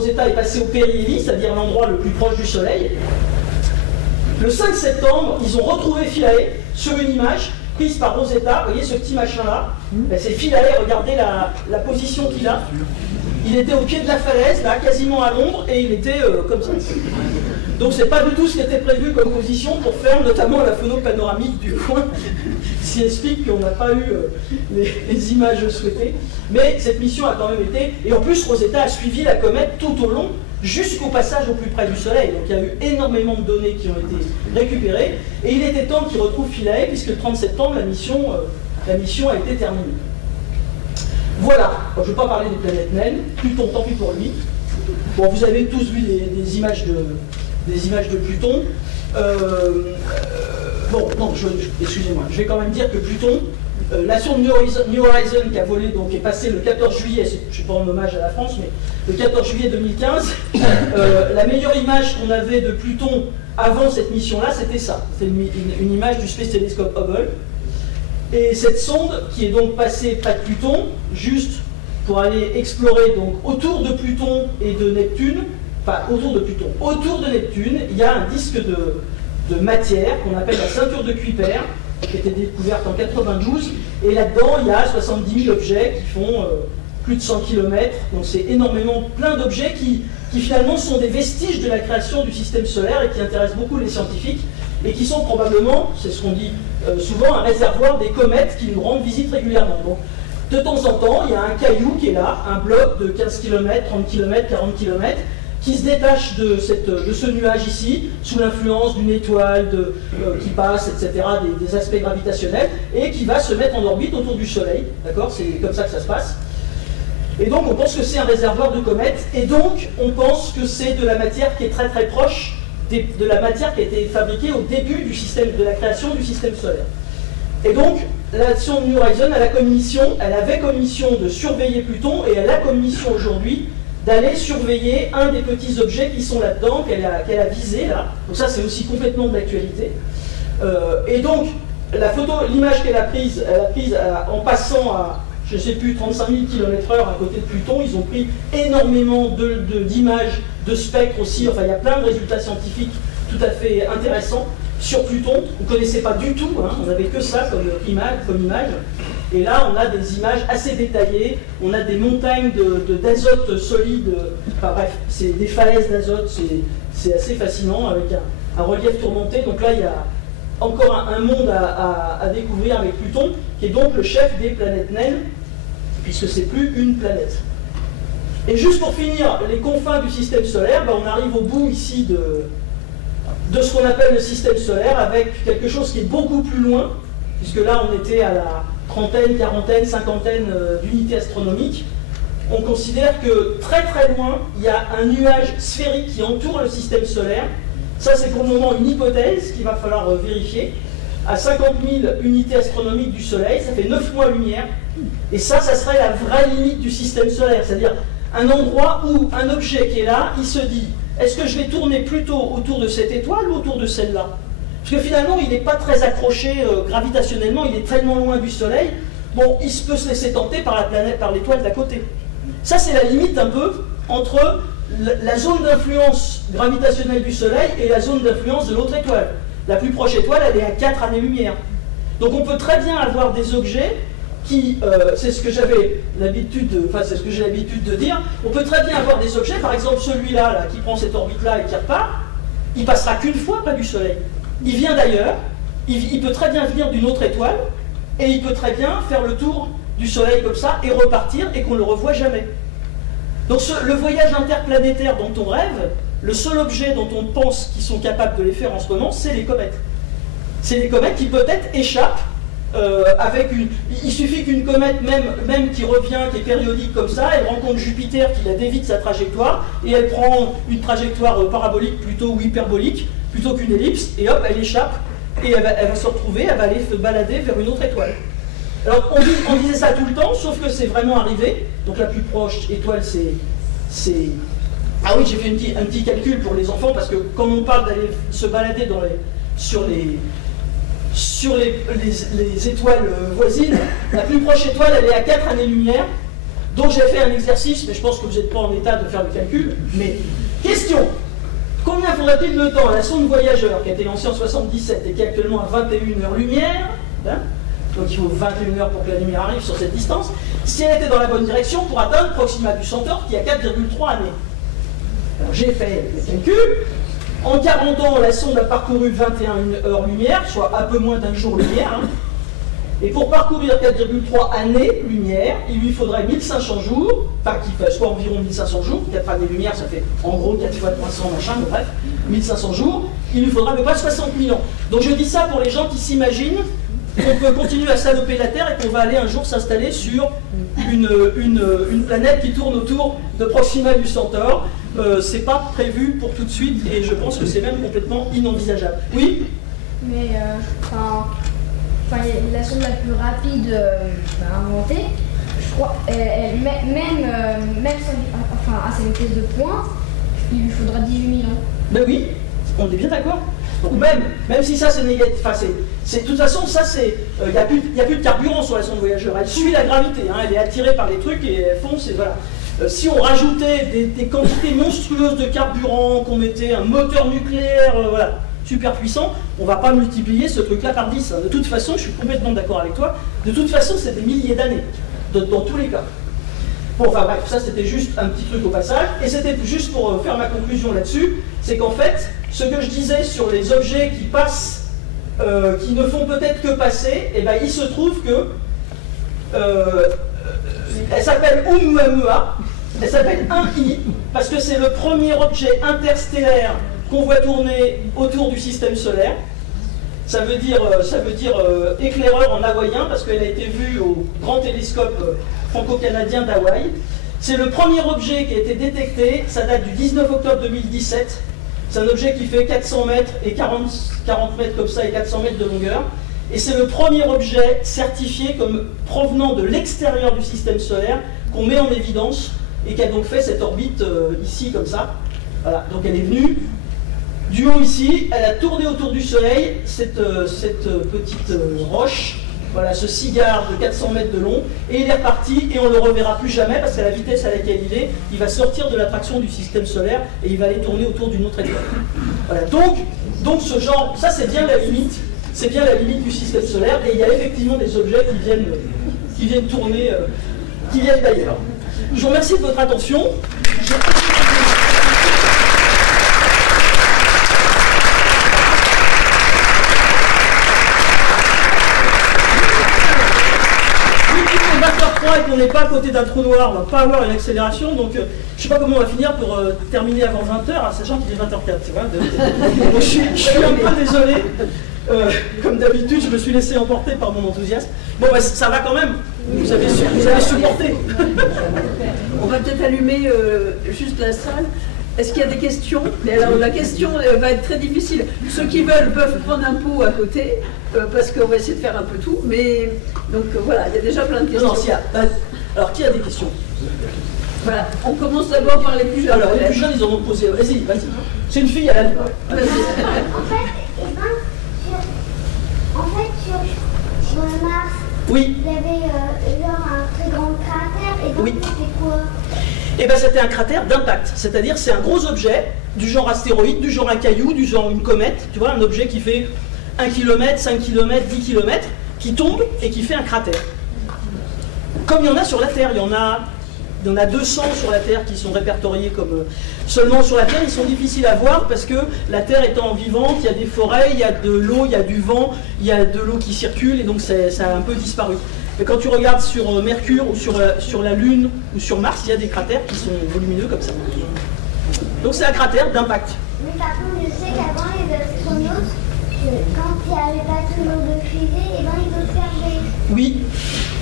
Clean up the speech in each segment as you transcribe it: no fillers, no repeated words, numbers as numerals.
Rosetta est passé au périhélie, c'est-à-dire l'endroit le plus proche du Soleil. Le 5 septembre, ils ont retrouvé Philae sur une image prise par Rosetta. Vous voyez ce petit machin-là? Ben, c'est Philae, regardez la position qu'il a. Il était au pied de la falaise, là, quasiment à l'ombre, et il était comme ça. Donc c'est pas du tout ce qui était prévu comme position pour faire notamment la photo panoramique du coin, ce qui explique qu'on n'a pas eu les images souhaitées. Mais cette mission a quand même été... Et en plus, Rosetta a suivi la comète tout au long, jusqu'au passage au plus près du Soleil. Donc il y a eu énormément de données qui ont été récupérées. Et il était temps qu'il retrouve Philae, puisque le 30 septembre, la mission a été terminée. Voilà, bon, je ne vais pas parler des planètes naines, Pluton, tant pis pour lui. Bon, vous avez tous vu des images de Pluton. Bon, non, excusez-moi, je vais quand même dire que Pluton, la sonde New Horizon qui a volé, donc est passée le 14 juillet, je ne vais pas en hommage à la France, mais le 14 juillet 2015, la meilleure image qu'on avait de Pluton avant cette mission-là, c'était ça. C'était une image du Space Telescope Hubble. Et cette sonde, qui est donc passée près de Pluton, juste pour aller explorer donc autour de Pluton et de Neptune, enfin autour de Pluton, autour de Neptune, il y a un disque de matière qu'on appelle la ceinture de Kuiper, qui a été découverte en 92, et là-dedans il y a 70 000 objets qui font plus de 100 km, donc c'est énormément, plein d'objets qui finalement sont des vestiges de la création du système solaire et qui intéressent beaucoup les scientifiques, et qui sont probablement, c'est ce qu'on dit souvent, un réservoir des comètes qui nous rendent visite régulièrement. Donc, de temps en temps, il y a un caillou qui est là, un bloc de 15 km, 30 km, 40 km, qui se détache de ce nuage ici, sous l'influence d'une étoile qui passe, etc., des aspects gravitationnels, et qui va se mettre en orbite autour du Soleil. D'accord? C'est comme ça que ça se passe. Et donc, on pense que c'est un réservoir de comètes, et donc, on pense que c'est de la matière qui est très très proche de la matière qui a été fabriquée au début de la création du système solaire. Et donc, la sonde New Horizon elle avait comme mission de surveiller Pluton, et elle a comme mission aujourd'hui d'aller surveiller un des petits objets qui sont là-dedans, qu'elle a visé là. Donc ça, c'est aussi complètement de l'actualité. Et donc, l'image qu'elle a prise, en passant à, je ne sais plus, 35 000 km/h à côté de Pluton. Ils ont pris énormément d'images, de spectres aussi. Enfin, il y a plein de résultats scientifiques tout à fait intéressants sur Pluton. On ne connaissait pas du tout, hein, on n'avait que ça comme image. Et là, on a des images assez détaillées. On a des montagnes d'azote solide. Enfin bref, c'est des falaises d'azote. C'est assez fascinant avec un relief tourmenté. Donc là, il y a encore un monde à découvrir avec Pluton, qui est donc le chef des planètes naines, puisque c'est plus une planète. Et juste pour finir, les confins du système solaire, ben on arrive au bout ici de ce qu'on appelle le système solaire, avec quelque chose qui est beaucoup plus loin, puisque là on était à la trentaine, quarantaine, cinquantaine d'unités astronomiques. On considère que très très loin, il y a un nuage sphérique qui entoure le système solaire. Ça, c'est pour le moment une hypothèse qu'il va falloir vérifier. À 50 000 unités astronomiques du Soleil, ça fait 9 mois-lumière. Et ça serait la vraie limite du système solaire. C'est-à-dire un endroit où un objet qui est là, il se dit, est-ce que je vais tourner plutôt autour de cette étoile ou autour de celle-là? Parce que finalement, il n'est pas très accroché gravitationnellement, il est tellement loin du Soleil. Bon, il peut se laisser tenter par la planète, par l'étoile d'à côté. Ça, c'est la limite un peu entre la zone d'influence gravitationnelle du Soleil et la zone d'influence de l'autre étoile. La plus proche étoile, elle est à 4 années-lumière. Donc on peut très bien avoir des objets qui, c'est ce que j'avais l'habitude c'est ce que j'ai l'habitude de dire, on peut très bien avoir des objets, par exemple celui-là, là, qui prend cette orbite-là et qui repart, il passera qu'une fois près du Soleil. Il vient d'ailleurs, il peut très bien venir d'une autre étoile, et il peut très bien faire le tour du Soleil comme ça, et repartir, et qu'on ne le revoit jamais. Donc le voyage interplanétaire dont on rêve, le seul objet dont on pense qu'ils sont capables de les faire en ce moment, c'est les comètes. C'est les comètes qui peut-être échappent avec une... Il suffit qu'une comète, même qui revient, qui est périodique comme ça, elle rencontre Jupiter qui la dévie de sa trajectoire, et elle prend une trajectoire parabolique plutôt ou hyperbolique, plutôt qu'une ellipse, et hop, elle échappe, et elle va se retrouver, elle va aller se balader vers une autre étoile. Alors on disait ça tout le temps, sauf que c'est vraiment arrivé. Donc la plus proche étoile, c'est... Ah oui, j'ai fait un petit calcul pour les enfants, parce que comme on parle d'aller se balader sur les étoiles voisines, la plus proche étoile, elle est à 4 années-lumière, Donc j'ai fait un exercice, mais je pense que vous n'êtes pas en état de faire le calcul. Mais question, combien faudra-t-il de temps à la sonde Voyageur, qui a été lancée en 77 et qui est actuellement à 21 heures-lumière, hein, donc il faut 21 heures pour que la lumière arrive sur cette distance, si elle était dans la bonne direction pour atteindre Proxima du Centaure, qui a 4,3 années. Alors j'ai fait le calcul. En 40 ans, la sonde a parcouru 21 heures-lumière, soit un peu moins d'un jour-lumière. Hein. Et pour parcourir 4,3 années-lumière, il lui faudrait 1500 jours, enfin qu'il soit environ 1500 jours, 4 années-lumière, ça fait en gros 4 fois 300, machin, mais bref, 1500 jours, il lui faudra à peu près 60 000 ans. Donc je dis ça pour les gens qui s'imaginent qu'on peut continuer à saloper la Terre et qu'on va aller un jour s'installer sur une planète qui tourne autour de Proxima du Centaure. C'est pas prévu pour tout de suite et je pense que c'est même complètement inenvisageable. Oui? Mais la sonde la plus rapide inventée, je crois, même à sa vitesse de pointe, il lui faudra 18 000 ans. Ben oui, on est bien d'accord. Donc même si ça c'est négatif, de toute façon ça c'est, il n'y a plus de carburant sur la sonde Voyageur, elle suit la gravité, hein, elle est attirée par les trucs et elle fonce et voilà. Si on rajoutait des quantités monstrueuses de carburant, qu'on mettait un moteur nucléaire, voilà, super puissant, on ne va pas multiplier ce truc-là par 10. Hein. De toute façon, je suis complètement d'accord avec toi, de toute façon c'est des milliers d'années, dans tous les cas. Bon, enfin bref, ça c'était juste un petit truc au passage, et c'était juste pour faire ma conclusion là-dessus, c'est qu'en fait, ce que je disais sur les objets qui passent, qui ne font peut-être que passer, et ben il se trouve que elle s'appelle Oumuamua, elle s'appelle 1I, parce que c'est le premier objet interstellaire qu'on voit tourner autour du système solaire. Ça veut dire éclaireur en hawaïen, parce qu'elle a été vue au grand télescope franco-canadien d'Hawaï. C'est le premier objet qui a été détecté, ça date du 19 octobre 2017. C'est un objet qui fait 400 mètres et 40 mètres comme ça et 400 mètres de longueur. Et c'est le premier objet certifié comme provenant de l'extérieur du système solaire qu'on met en évidence et qui a donc fait cette orbite ici comme ça. Voilà, donc elle est venue du haut ici, elle a tourné autour du Soleil, cette petite roche, voilà, ce cigare de 400 mètres de long, et il est reparti et on ne le reverra plus jamais parce qu'à la vitesse à laquelle il va sortir de l'attraction du système solaire et il va aller tourner autour d'une autre étoile. Voilà, donc ce genre, ça c'est bien la limite. C'est bien la limite du système solaire et il y a effectivement des objets qui viennent tourner, qui viennent d'ailleurs. Je vous remercie de votre attention. Et qu'on n'est pas à côté d'un trou noir, on ne va pas avoir une accélération, donc je ne sais pas comment on va finir pour terminer avant 20h, sachant qu'il est 20h04, tu vois. Donc, je suis un peu désolé, comme d'habitude, je me suis laissé emporter par mon enthousiasme. Bon, bah, ça va quand même, vous avez supporté. On va peut-être allumer juste la salle. Est-ce qu'il y a des questions? Mais alors la question va être très difficile. Ceux qui veulent peuvent prendre un pot à côté, parce qu'on va essayer de faire un peu tout. Mais donc voilà, il y a déjà plein de questions. Non, alors qui a des questions? Voilà, on commence d'abord par les plus jeunes. Alors les plus jeunes, ils en ont posé. Vas-y. C'est une fille, elle a dit. En fait, sur Mars, oui. Il y avait un très grand cratère, et donc c'était quoi? Eh bien c'était un cratère d'impact, c'est-à-dire c'est un gros objet du genre astéroïde, du genre un caillou, du genre une comète, tu vois, un objet qui fait 1 km, 5 km, 10 km, qui tombe et qui fait un cratère. Comme il y en a sur la Terre, il y en a 200 sur la Terre qui sont répertoriés comme seulement sur la Terre, ils sont difficiles à voir parce que la Terre étant vivante, il y a des forêts, il y a de l'eau, il y a du vent, il y a de l'eau qui circule et donc ça a un peu disparu. Mais quand tu regardes sur Mercure ou sur la Lune ou sur Mars, il y a des cratères qui sont volumineux comme ça. Donc c'est un cratère d'impact. Mais par contre, je sais qu'avant les astronautes, quand il n'y avait pas toujours de fusée, et ben ils observaient. Oui,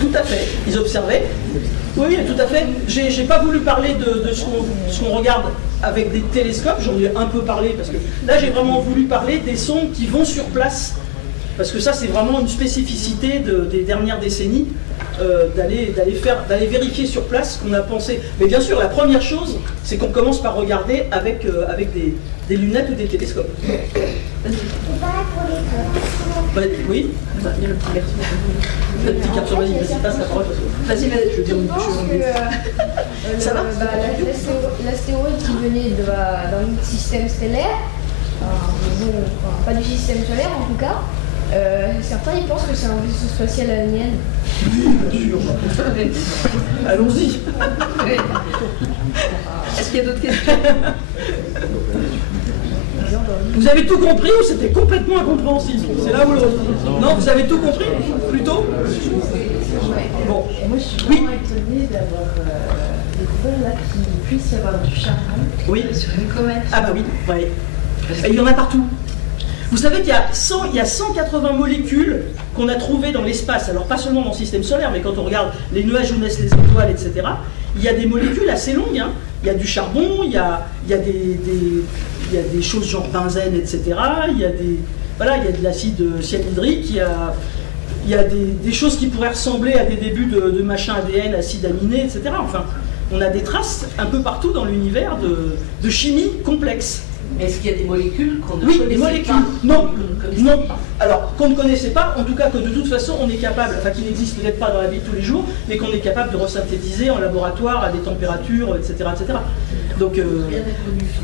tout à fait. Ils observaient. Oui, tout à fait. J'ai pas voulu parler de ce qu'on regarde avec des télescopes, j'en ai un peu parlé parce que là j'ai vraiment voulu parler des sondes qui vont sur place. Parce que ça, c'est vraiment une spécificité des dernières décennies. d'aller vérifier sur place ce qu'on a pensé. Mais bien sûr, la première chose, c'est qu'on commence par regarder avec des lunettes ou des télescopes. C'est pareil pour les corps. Oui. Le petit carton, vas-y, passe la parole. Vas-y, je veux dire une chose. Ça va l'astéroïde qui venait d'un autre système stellaire, pas du système solaire en tout cas, certains ils pensent que c'est un vaisseau spatial alien. Bien sûr. Allons-y. Est-ce qu'il y a d'autres questions? Vous avez tout compris ou c'était complètement incompréhensible? C'est là où l'autre. Non, vous avez tout compris? Plutôt? Bon. Moi, je suis vraiment étonnée d'avoir découvert là qu'il puisse y avoir du charbon sur une comète. Ah bah oui, ouais. Et il y en a partout. Vous savez qu'il y a 180 molécules qu'on a trouvées dans l'espace, alors pas seulement dans le système solaire, mais quand on regarde les nuages où naissent les étoiles, etc., il y a des molécules assez longues, hein. Il y a du charbon, il y a des choses genre benzène, etc., il y a de l'acide cyanhydrique, il y a des choses qui pourraient ressembler à des débuts de machin ADN, acide aminé, etc. Enfin, on a des traces un peu partout dans l'univers de chimie complexe. Mais est-ce qu'il y a des molécules qu'on ne Oui, connaissait des molécules. pas? Non. Alors, qu'on ne connaissait pas, en tout cas que de toute façon, on est capable, enfin qu'il n'existe peut-être pas dans la vie de tous les jours, mais qu'on est capable de resynthétiser en laboratoire à des températures, etc. etc. Donc,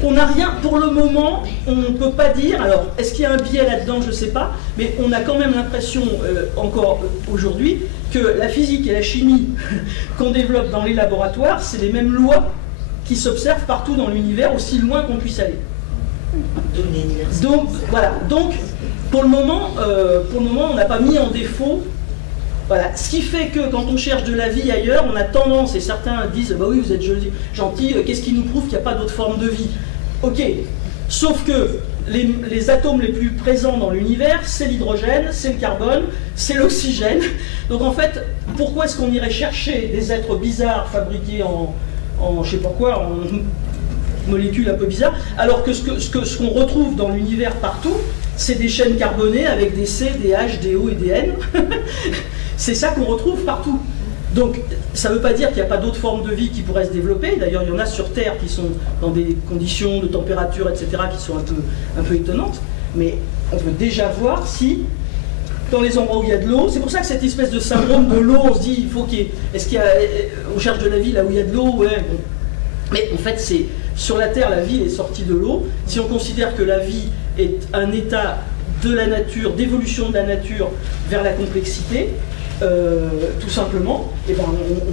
on n'a rien, pour le moment, on ne peut pas dire, alors, est-ce qu'il y a un biais là-dedans, je ne sais pas, mais on a quand même l'impression, encore aujourd'hui, que la physique et la chimie qu'on développe dans les laboratoires, c'est les mêmes lois qui s'observent partout dans l'univers, aussi loin qu'on puisse aller. Donc, voilà. Donc, pour le moment, on n'a pas mis en défaut. Voilà. Ce qui fait que quand on cherche de la vie ailleurs, on a tendance, et certains disent, bah oui, vous êtes gentil, qu'est-ce qui nous prouve qu'il n'y a pas d'autres formes de vie? Ok. Sauf que les atomes les plus présents dans l'univers, c'est l'hydrogène, c'est le carbone, c'est l'oxygène. Donc en fait, pourquoi est-ce qu'on irait chercher des êtres bizarres fabriqués en je sais pas quoi, en molécules un peu bizarres, alors que ce qu'on retrouve dans l'univers partout, c'est des chaînes carbonées avec des C, des H, des O et des N. C'est ça qu'on retrouve partout. Donc, ça ne veut pas dire qu'il n'y a pas d'autres formes de vie qui pourraient se développer. D'ailleurs, il y en a sur Terre qui sont dans des conditions de température, etc., qui sont un peu étonnantes. Mais on peut déjà voir si, dans les endroits où il y a de l'eau, c'est pour ça que cette espèce de syndrome de l'eau, on se dit, il faut qu'il y ait... on cherche de la vie là où il y a de l'eau, ouais, bon. Mais en fait, c'est sur la Terre, la vie est sortie de l'eau. Si on considère que la vie est un état de la nature, d'évolution de la nature vers la complexité, tout simplement, et ben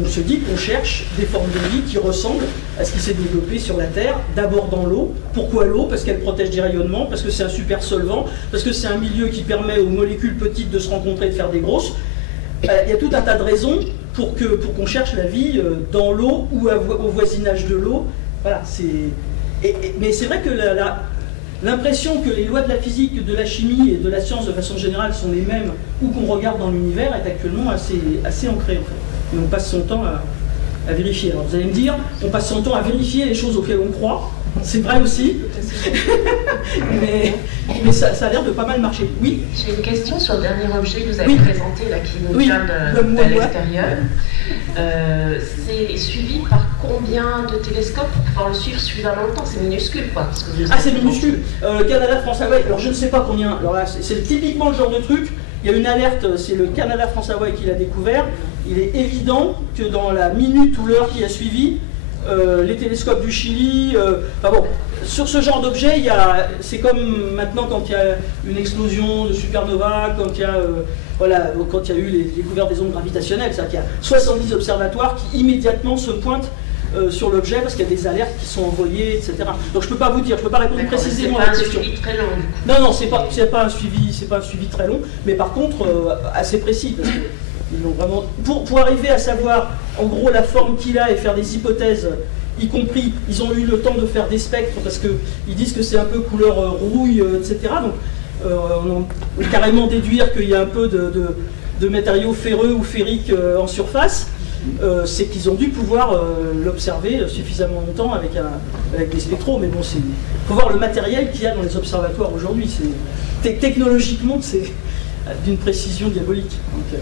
on se dit qu'on cherche des formes de vie qui ressemblent à ce qui s'est développé sur la Terre, d'abord dans l'eau. Pourquoi l'eau? Parce qu'elle protège des rayonnements, parce que c'est un super solvant, parce que c'est un milieu qui permet aux molécules petites de se rencontrer et de faire des grosses. Il y a tout un tas de raisons pour qu'on cherche la vie dans l'eau ou au voisinage de l'eau. Voilà, mais c'est vrai que l'impression que les lois de la physique, de la chimie et de la science de façon générale sont les mêmes où qu'on regarde dans l'univers est actuellement assez ancrée en fait. Et on passe son temps à vérifier. Alors vous allez me dire, on passe son temps à vérifier les choses auxquelles on croit. C'est vrai aussi, mais ça a l'air de pas mal marcher. Oui. J'ai une question sur le dernier objet que vous avez présenté, là, qui nous vient de l'extérieur. C'est suivi par combien de télescopes pour pouvoir le suivre suffisamment longtemps? C'est minuscule, quoi. C'est minuscule. Canada, France, Hawaï. Alors je ne sais pas combien. Alors là, c'est typiquement le genre de truc. Il y a une alerte, c'est le Canada, France, Hawaï qui l'a découvert. Il est évident que dans la minute ou l'heure qui a suivi, les télescopes du Chili, enfin bon, sur ce genre d'objet, c'est comme maintenant quand il y a une explosion de supernova, quand il y a, quand il y a eu les découvertes des ondes gravitationnelles, c'est-à-dire qu'il y a 70 observatoires qui immédiatement se pointent sur l'objet parce qu'il y a des alertes qui sont envoyées, etc. Donc je ne peux pas vous dire, je ne peux pas répondre précisément à la question. C'est pas un suivi très long. Non, c'est pas un suivi très long, mais par contre assez précis. Parce que ils ont vraiment, pour arriver à savoir en gros la forme qu'il a et faire des hypothèses, y compris, ils ont eu le temps de faire des spectres parce qu'ils disent que c'est un peu couleur rouille, etc. Donc on peut carrément déduire qu'il y a un peu de matériaux ferreux ou ferriques en surface. C'est qu'ils ont dû pouvoir l'observer suffisamment longtemps avec des spectros, mais bon, il faut voir le matériel qu'il y a dans les observatoires aujourd'hui. Technologiquement, c'est d'une précision diabolique. Donc,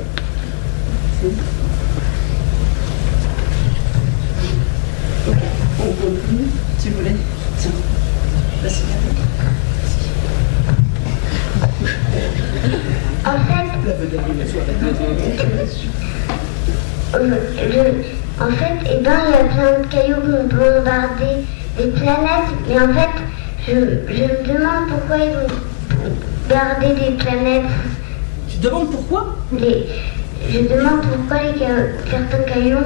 On continue, si vous voulez. Tiens. Vas-y. En fait, il y a plein de cailloux qui vont bombarder des planètes, mais en fait, je me demande pourquoi ils vont bombarder des planètes. Tu te demandes pourquoi? Je demande pourquoi certains cailloux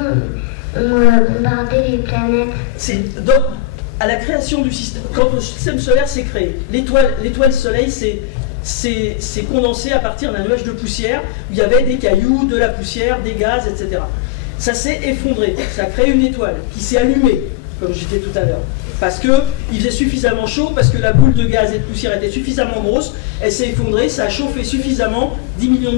ont bombardé les planètes. C'est à la création du système, quand le système solaire s'est créé, l'étoile Soleil c'est condensé à partir d'un nuage de poussière où il y avait des cailloux, de la poussière, des gaz, etc. Ça s'est effondré, ça a créé une étoile qui s'est allumée, comme je disais tout à l'heure, parce qu'il faisait suffisamment chaud, parce que la boule de gaz et de poussière était suffisamment grosse, elle s'est effondrée, ça a chauffé suffisamment 10 millions de